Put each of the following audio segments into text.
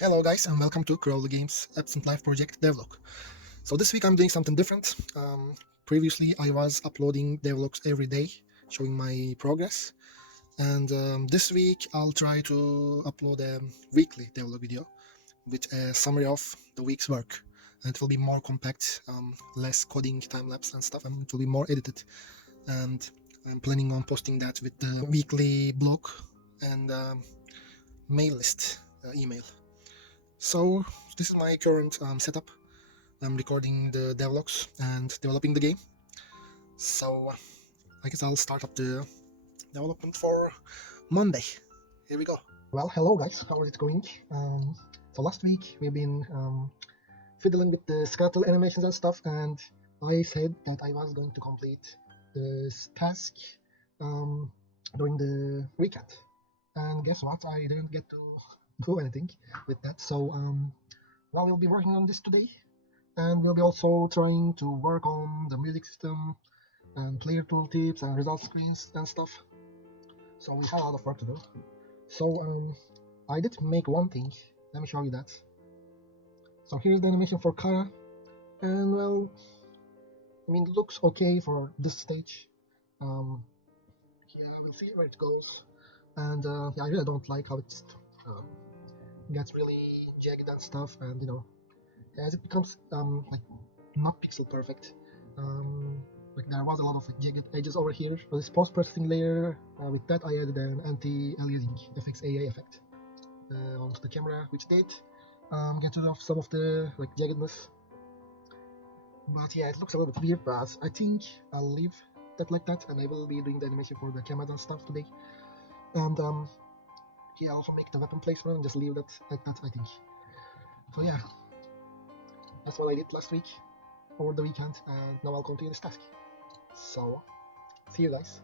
Hello guys and welcome to Crawl the Games Absent Life Project Devlog. So this week I'm doing something different. Previously I was uploading Devlogs every day, showing my progress. And this week I'll try to upload a weekly Devlog video with a summary of the week's work. And it will be more compact, less coding, time-lapse and stuff, and it will be more edited. And I'm planning on posting that with the weekly blog and mail list email. So this is my current setup. I'm recording the devlogs and developing the game. So I guess I'll start up the development for Monday. Here we go. Well, hello guys, how is it going? So last week we've been fiddling with the skeletal animations and stuff, and I said that I was going to complete this task during the weekend. And guess what? I didn't get to do anything with that. So well, we'll be working on this today, and we'll be also trying to work on the music system and player tooltips and result screens and stuff. So we have a lot of work to do. So I did make one thing. Let me show you that. So here's the animation for Kara, and well, I mean, it looks okay for this stage. Yeah, we'll see where it goes. And yeah, I really don't like how it gets really jagged and stuff, and as it becomes like not pixel perfect. Like there was a lot of like jagged edges over here. For this post-processing layer, with that I added an anti-aliasing FXAA effect onto the camera, which did get rid of some of the like jaggedness. But yeah, it looks a little bit weird, but I think I'll leave that like that, and I will be doing the animation for the cameras and stuff today. And yeah, I'll also make the weapon placement and just leave that like that, I think. So yeah, that's what I did last week over the weekend, and now I'll continue this task. So, see you guys.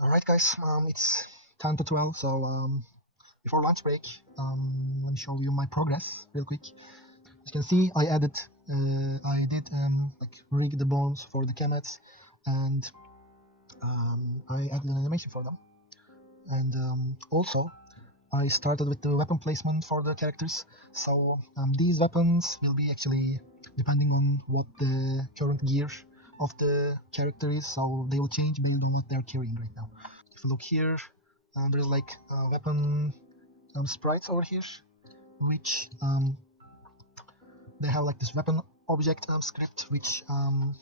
Alright guys, it's 10 to 12, so before lunch break, let me show you my progress real quick. As you can see, I did like rig the bones for the chemets, and I added an animation for them. And also, I started with the weapon placement for the characters. So these weapons will be actually depending on what the current gear of the character is, so they will change based on what they're carrying right now. If you look here, there's like weapon sprites over here, which they have like this weapon object script, which kind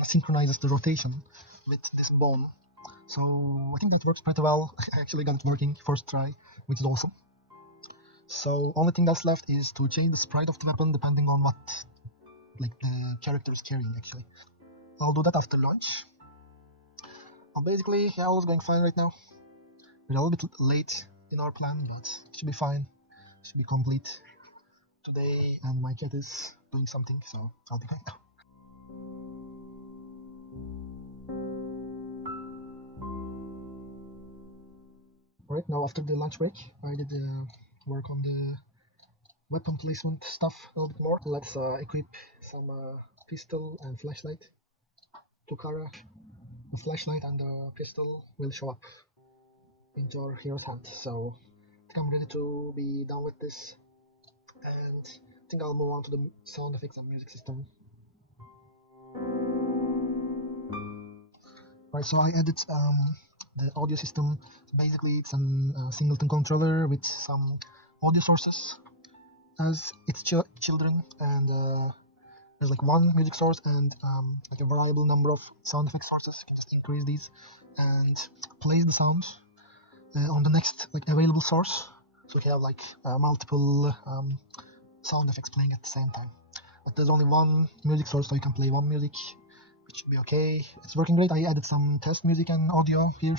of synchronizes the rotation with this bone. So I think that works pretty well. I actually got it working first try, which is awesome. So only thing that's left is to change the sprite of the weapon depending on what like the character is carrying actually. I'll do that after lunch. Well, basically, yeah, all is going fine right now. We're a little bit late in our plan, but it should be fine. It should be complete today, and my cat is doing something, so I'll be going now. Right now, after the lunch break, I did work on the weapon placement stuff a little bit more. Let's equip some pistol and flashlight to Kara. The flashlight and the pistol will show up into our hero's hand. So I think I'm ready to be done with this, and I think I'll move on to the sound effects and music system. Right, so I added the audio system. So basically, it's a singleton controller with some audio sources as its children, and there's like one music source and like a variable number of sound effect sources. You can just increase these and place the sound on the next like available source, so we can have like multiple sound effects playing at the same time. But there's only one music source, so you can play one music, which should be okay. It's working great. I added some test music and audio here.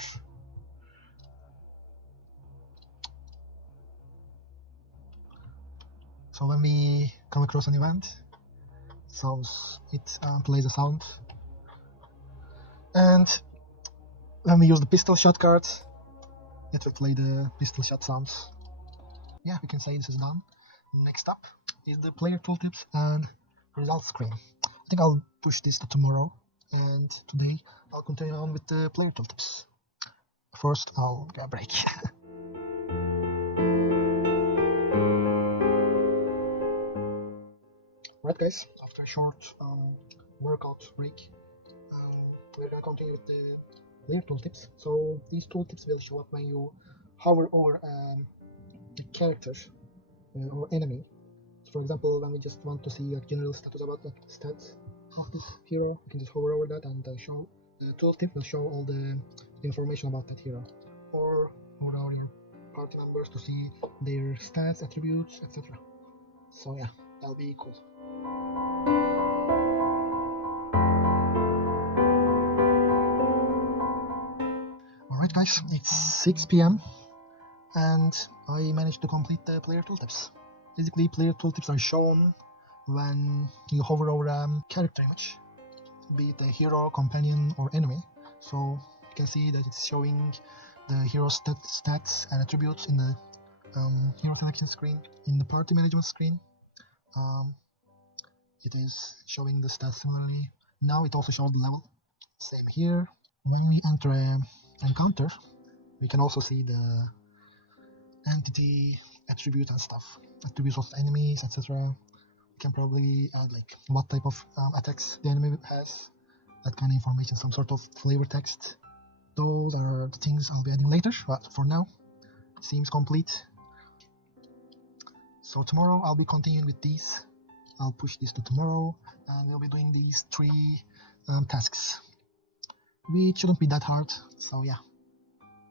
So when we come across an event, it plays a sound, and when we use the pistol shot card, it will play the pistol shot sounds. Yeah, we can say this is done. Next up is the player tooltips and result screen. I think I'll push this to tomorrow, and today I'll continue on with the player tooltips. First, I'll get a break. Right, guys, after a short workout break, we're gonna continue with the player tooltips. So these tooltips will show up when you hover over a character or enemy. So for example, when we just want to see like general status about like stats of this hero, you can just hover over that and show the tooltip will show all the information about that hero. Or hover over your party members to see their stats, attributes, etc. So yeah, that'll be cool. Alright guys, it's 6 p.m. and I managed to complete the player tooltips. Basically, player tooltips are shown when you hover over a character image, be it a hero, companion, or enemy. So you can see that it's showing the hero stats and attributes in the hero selection screen. In the party management screen, it is showing the stats similarly. Now it also shows the level. Same here. When we enter an encounter, we can also see the entity attribute and stuff, attributes of enemies, etc. We can probably add like what type of attacks the enemy has, that kind of information, some sort of flavor text. Those are the things I'll be adding later, but for now, it seems complete. So tomorrow I'll be continuing with these. I'll push this to tomorrow, and we'll be doing these 3 tasks, which shouldn't be that hard. So yeah,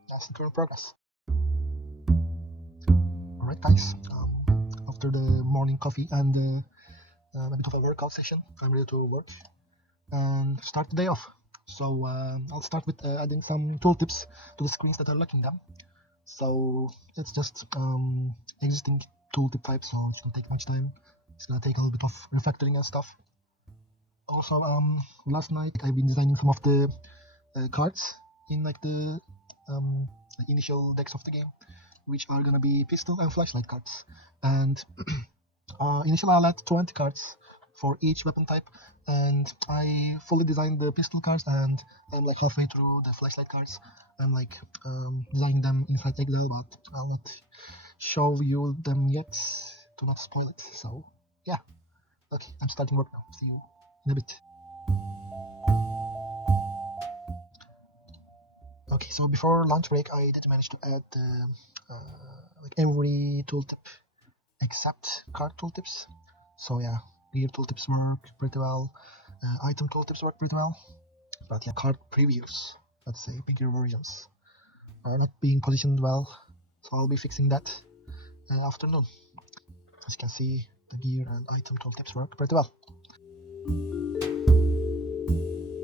that's the current progress. Alright guys, after the morning coffee and a bit of a workout session, I'm ready to work and start the day off. So I'll start with adding some tooltips to the screens that are lacking them. So it's just existing tooltip type, so it shouldn't take much time. It's gonna take a little bit of refactoring and stuff. Also, last night I've been designing some of the cards in like the initial decks of the game, which are gonna be pistol and flashlight cards. And initially I'll add 20 cards for each weapon type, and I fully designed the pistol cards, and I'm like halfway through the flashlight cards. I'm like designing them inside Excel, but I'll not show you them yet to not spoil it. So yeah, okay, I'm starting work now. See you in a bit. Okay, so before lunch break, I did manage to add like every tooltip except card tooltips. So yeah, gear tooltips work pretty well, item tooltips work pretty well, but yeah, card previews, let's say bigger versions, are not being positioned well. So I'll be fixing that afternoon. As you can see, the gear and item tooltips work pretty well.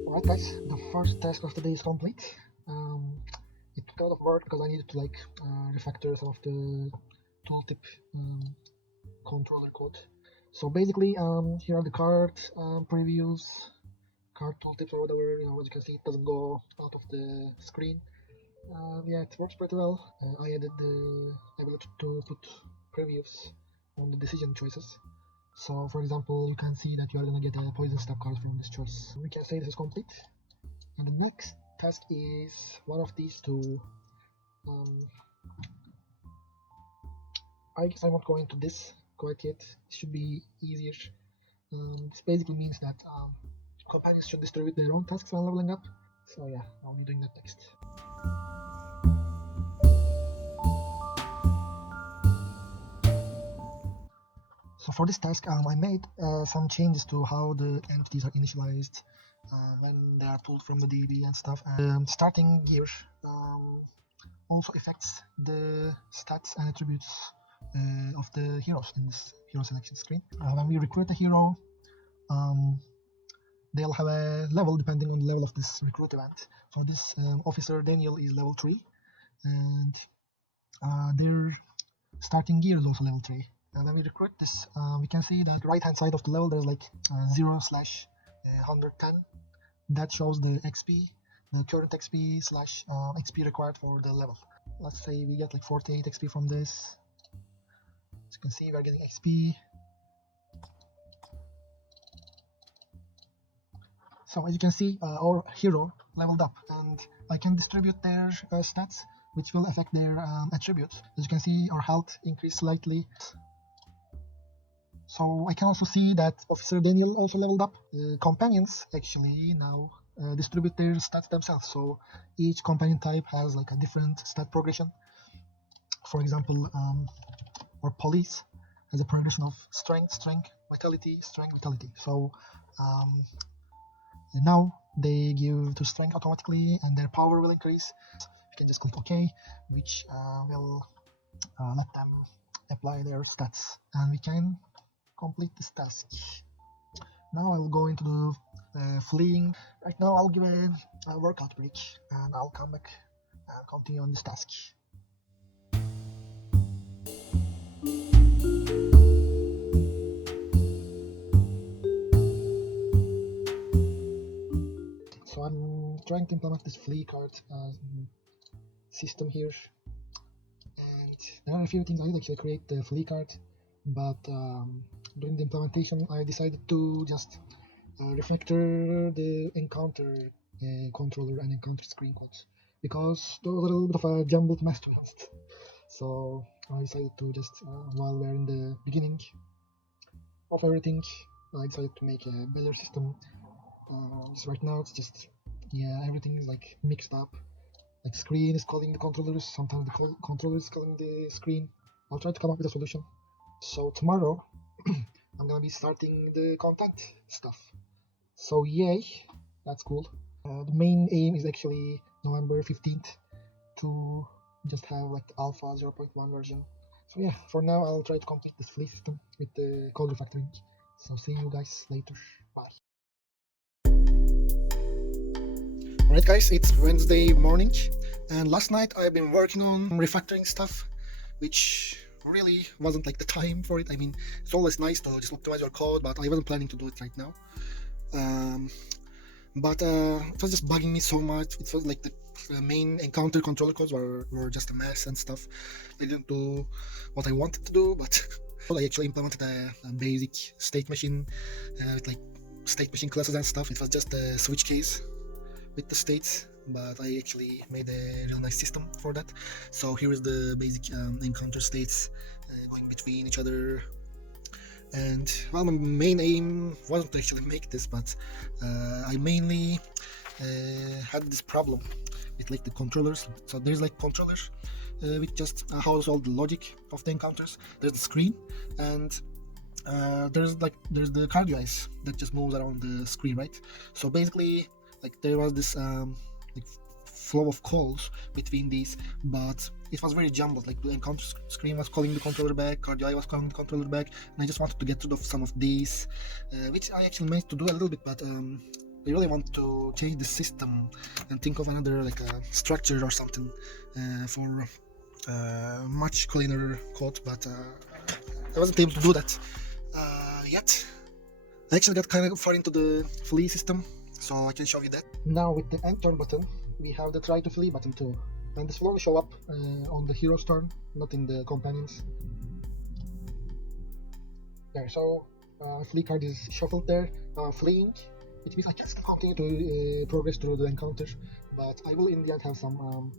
Alright guys, the first task of the day is complete. It took a lot of work because I needed to like refactor some of the tooltip controller code. So basically, here are the card previews, card tooltips or whatever. As you can see, it doesn't go out of the screen. Yeah, it works pretty well. I added the ability to put previews on the decision choices. So for example, you can see that you are gonna get a poison stab card from this choice. We can say this is complete. And the next task is one of these two. I guess I won't go into this quite yet. It should be easier. This basically means that companions should distribute their own tasks while leveling up. So yeah, I'll be doing that next. So for this task, I made some changes to how the entities are initialized when they are pulled from the DB and stuff. And starting gear also affects the stats and attributes of the heroes in this hero selection screen. When we recruit a hero, they'll have a level depending on the level of this recruit event. So this officer Daniel is level 3, and their starting gear is also level 3. And when we recruit this, we can see that right hand side of the level there's like 0/110. That shows the XP, the current XP / XP required for the level. Let's say we get like 48 XP from this. As you can see, we're getting XP. So as you can see, our hero leveled up, and I can distribute their stats, which will affect their attributes. As you can see, our health increased slightly. So I can also see that Officer Daniel also leveled up. Companions actually now distribute their stats themselves. So each companion type has like a different stat progression. For example, our police has a progression of strength, vitality, strength, vitality. So now they give to strength automatically, and their power will increase. You can just click OK, which will let them apply their stats, and we can complete this task. Now I'll go into the fleeing. Right now I'll give a workout break, and I'll come back and continue on this task. So I'm trying to implement this flee card system here, and there are a few things I did actually create the flee card, but during the implementation I decided to just refactor the encounter controller and encounter screen codes, because they were a little bit of a jumbled mess, to be honest. So I decided to just while we're in the beginning of everything, I decided to make a better system. Just right now it's just, yeah, everything is like mixed up. Like screen is calling the controllers, sometimes the controller is calling the screen. I'll try to come up with a solution. So tomorrow I'm gonna be starting the contact stuff. So yay, that's cool. The main aim is actually November 15th to just have like the alpha 0.1 version. So yeah, for now I'll try to complete this fleet system with the code refactoring. So see you guys later. Bye. Alright guys, it's Wednesday morning, and last night I've been working on refactoring stuff, which really wasn't like the time for it. I mean, it's always nice to just optimize your code, but I wasn't planning to do it right now. But it was just bugging me so much. It felt like the main encounter controller codes were just a mess and stuff. They didn't do what I wanted to do, but I actually implemented a basic state machine with like state machine classes and stuff. It was just a switch case with the states, but I actually made a real nice system for that. So here is the basic encounter states going between each other. And well, my main aim wasn't to actually make this, but I mainly had this problem with like the controllers. So there's like controllers which just house all the logic of the encounters. There's the screen, and there's the cardio eyes that just moves around the screen, right? So basically, like there was this like flow of calls between these, but it was very jumbled. Like the encounter screen was calling the controller back, cardio was calling the controller back, and I just wanted to get rid of some of these, which I actually managed to do a little bit, but I really want to change the system and think of another like a structure or something for much cleaner code, but I wasn't able to do that yet. I actually got kind of far into the flee system, so I can show you that. Now with the enter button, we have the try to flee button too, and this will only show up on the hero's turn, not in the companions. There, so flee card is shuffled there. Fleeing, which means I can still continue to progress through the encounter, but I will in the end have some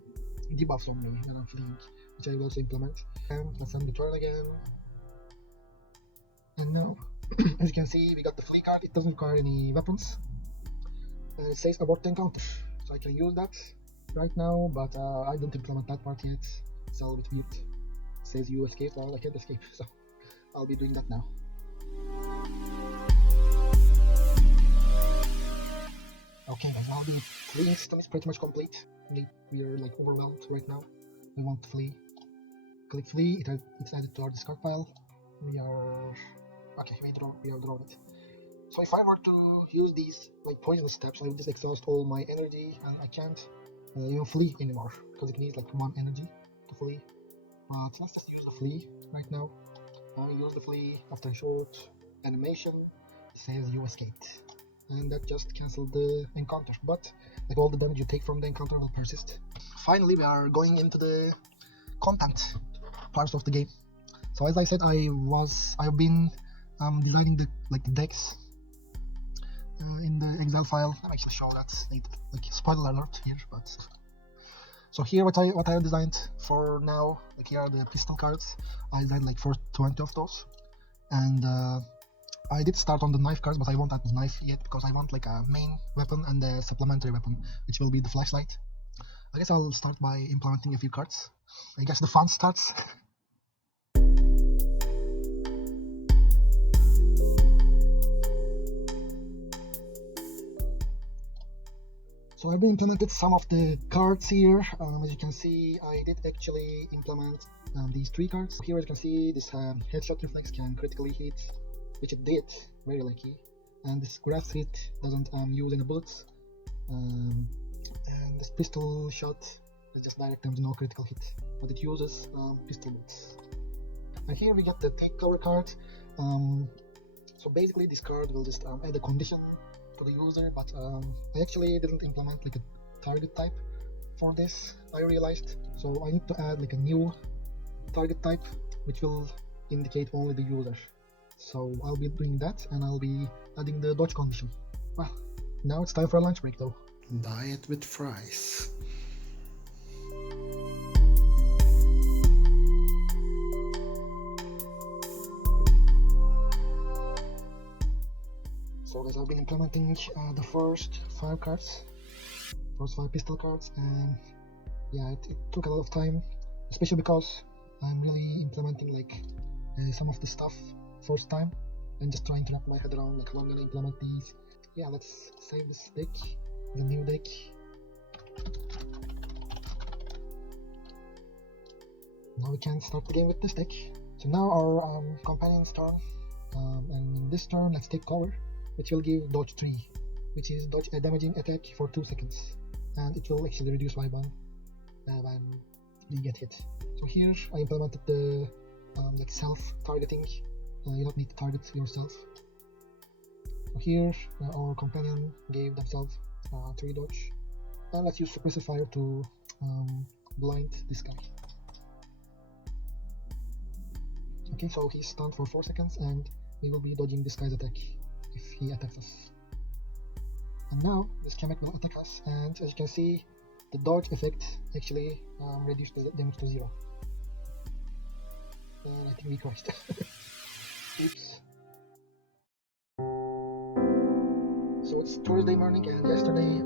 debuffs on me when I'm fleeing, which I will also implement. And let's end the turn again. And now, as you can see, we got the flee card. It doesn't require any weapons. It says abort the encounter, so I can use that right now, but I don't implement that part yet. It's a little bit weird. It says you escaped, well I can't escape, so I'll be doing that now. Okay guys, now the fleeing system is pretty much complete. We are like overwhelmed right now. We want to flee. Click flee, it's added to our discard pile. We are... okay, we have drawn it. So if I were to use these like poisonous steps, I would just exhaust all my energy, and I can't even flee anymore, because it needs like 1 energy to flee. But let's just use the flee right now. I use the flee after a short animation. It says you escaped, and that just cancelled the encounter, but like all the damage you take from the encounter will persist. Finally, we are going into the content parts of the game. So as I said, I've been designing the decks in the Excel file. Let me actually show that. Like spoiler alert here, but so here what I designed for now. Like here are the pistol cards. I designed like for 20 of those, and I did start on the knife cards, but I won't add the knife yet because I want like a main weapon and a supplementary weapon, which will be the flashlight. I guess I'll start by implementing a few cards. I guess the fun starts. So I've implemented some of the cards here. As you can see, I did actually implement these 3 cards. Here as you can see, this headshot reflex can critically hit, which it did, very lucky. And this grass hit doesn't use any bullets. And this pistol shot is just direct damage, no critical hit, but it uses pistol bullets. And here we get the take cover card. So basically this card will just add a condition to the user, but I actually didn't implement like a target type for this, I realized. So I need to add like a new target type which will indicate only the user. So I'll be doing that, and I'll be adding the dodge condition. Well, now it's time for a lunch break though. Diet with fries. So guys, I've been implementing the first 5 cards, first 5 pistol cards, and yeah, it took a lot of time, especially because I'm really implementing like some of the stuff first time and just trying to wrap my head around like how I'm gonna implement these. Yeah, let's save this deck, the new deck. Now we can start the game with this deck. So now our companion's turn, and in this turn let's take cover, which will give dodge 3, which is dodge a damaging attack for 2 seconds, and it will actually reduce wipeout when you get hit. So here I implemented the like self-targeting. You don't need to target yourself. So here our companion gave themselves 3 dodge, and let's use suppressive fire to blind this guy. Okay, so he's stunned for 4 seconds, and we will be dodging this guy's attack if he attacks us. And now this Kamek will attack us, and as you can see, the dodge effect actually reduced the damage to 0. And I think we crashed. Oops. So it's Thursday morning, and yesterday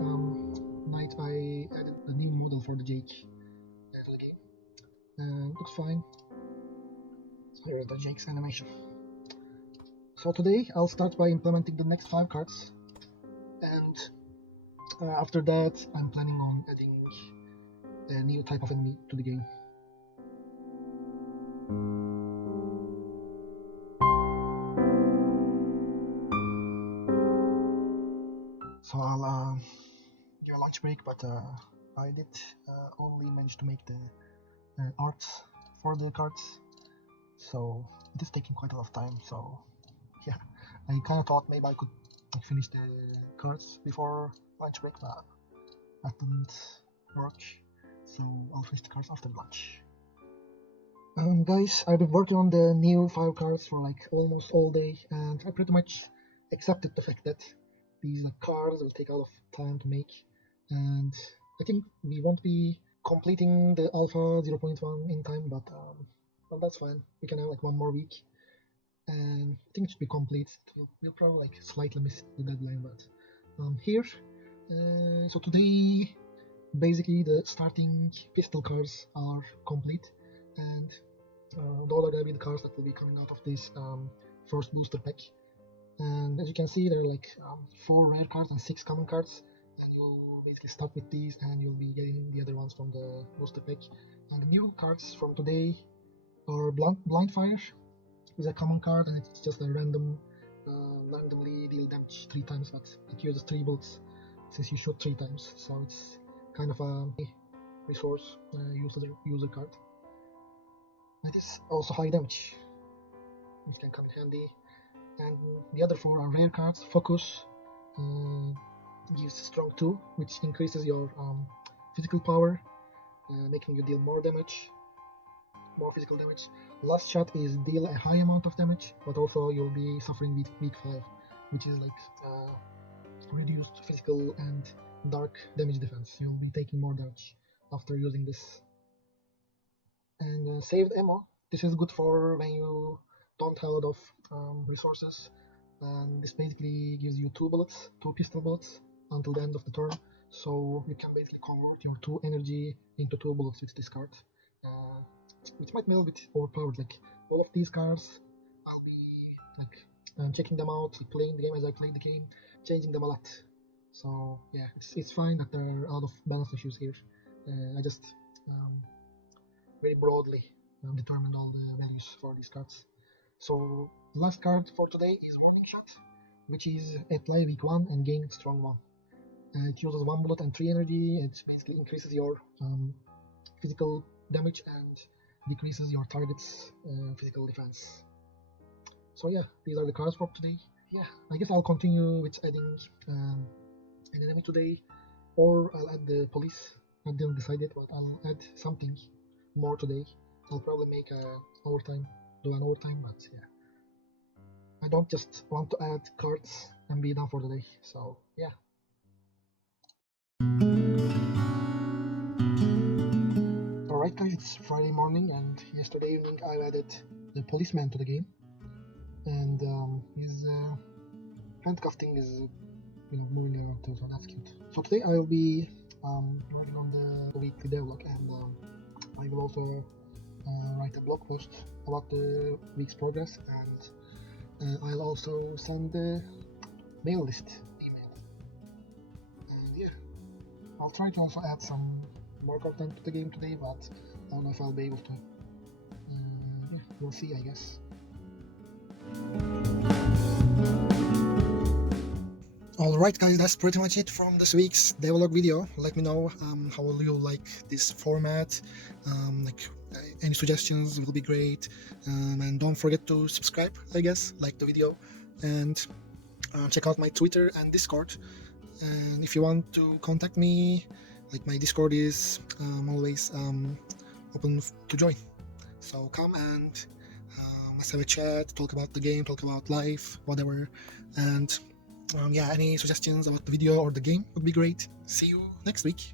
night I added a new model for the Jake to the game, and it looks fine. So here is the Jake's animation. So today I'll start by implementing the next 5 cards, and after that I'm planning on adding a new type of enemy to the game. So I'll give a lunch break, but I did only manage to make the arts for the cards, so it is taking quite a lot of time. So yeah, I kind of thought maybe I could finish the cards before lunch break, but that didn't work, so I'll finish the cards after lunch. Guys, I've been working on the new 5 cards for like almost all day, and I pretty much accepted the fact that these cards will take a lot of time to make, and I think we won't be completing the alpha 0.1 in time, but well, that's fine. We can have like 1 more week, and I think it should be complete. We'll probably like slightly miss the deadline, but here. So today, basically the starting pistol cards are complete, and those are gonna be the cards that will be coming out of this first booster pack. And as you can see, there are like 4 rare cards and 6 common cards, and you'll basically start with these, and you'll be getting the other ones from the booster pack. And the new cards from today are Blind Fire is a common card, and it's just a randomly deal damage 3 times, but it uses 3 bullets since you shoot 3 times, so it's kind of a resource user card. It is also high damage, which can come in handy. And the other 4 are rare cards. Focus gives strong 2, which increases your physical power, making you deal more damage, more physical damage. Last Shot is deal a high amount of damage, but also you'll be suffering with weak 5, which is like reduced physical and dark damage defense. You'll be taking more damage after using this. And saved ammo. This is good for when you don't have a lot of resources. And this basically gives you two pistol bullets until the end of the turn. So you can basically convert your 2 energy into 2 bullets with this card. Which might be a little bit overpowered. Like all of these cards, I'll be like checking them out, like, playing the game as I play the game, changing them a lot. So yeah, it's fine that there are a lot of balance issues here. I just very broadly determined all the values for these cards. So the last card for today is Warning Shot, which is apply weak 1 and gain strong 1. It uses 1 bullet and 3 energy. It basically increases your physical damage and decreases your target's physical defense. So yeah, these are the cards for today. Yeah, I guess I'll continue with adding an enemy today, or I'll add the police. I didn't decide yet, but I'll add something more today. I'll probably make do an overtime, but yeah. I don't just want to add cards and be done for the day, so yeah. Alright guys, it's Friday morning, and yesterday evening I added the policeman to the game, and his handcuffing is moving around too, so that's cute. So today I'll be working on the weekly devlog, and I will also write a blog post about the week's progress, and I'll also send the mail list email. And yeah, I'll try to also add some more content to the game today, but I don't know if I'll be able to. Yeah, we'll see, I guess. Alright guys, that's pretty much it from this week's Devlog video. Let me know how you like this format, any suggestions will be great, and don't forget to subscribe, I guess, like the video, and check out my Twitter and Discord. And if you want to contact me, like, my Discord is always open to join, so come and let's have a chat, talk about the game, talk about life, whatever. And yeah, any suggestions about the video or the game would be great. See you next week.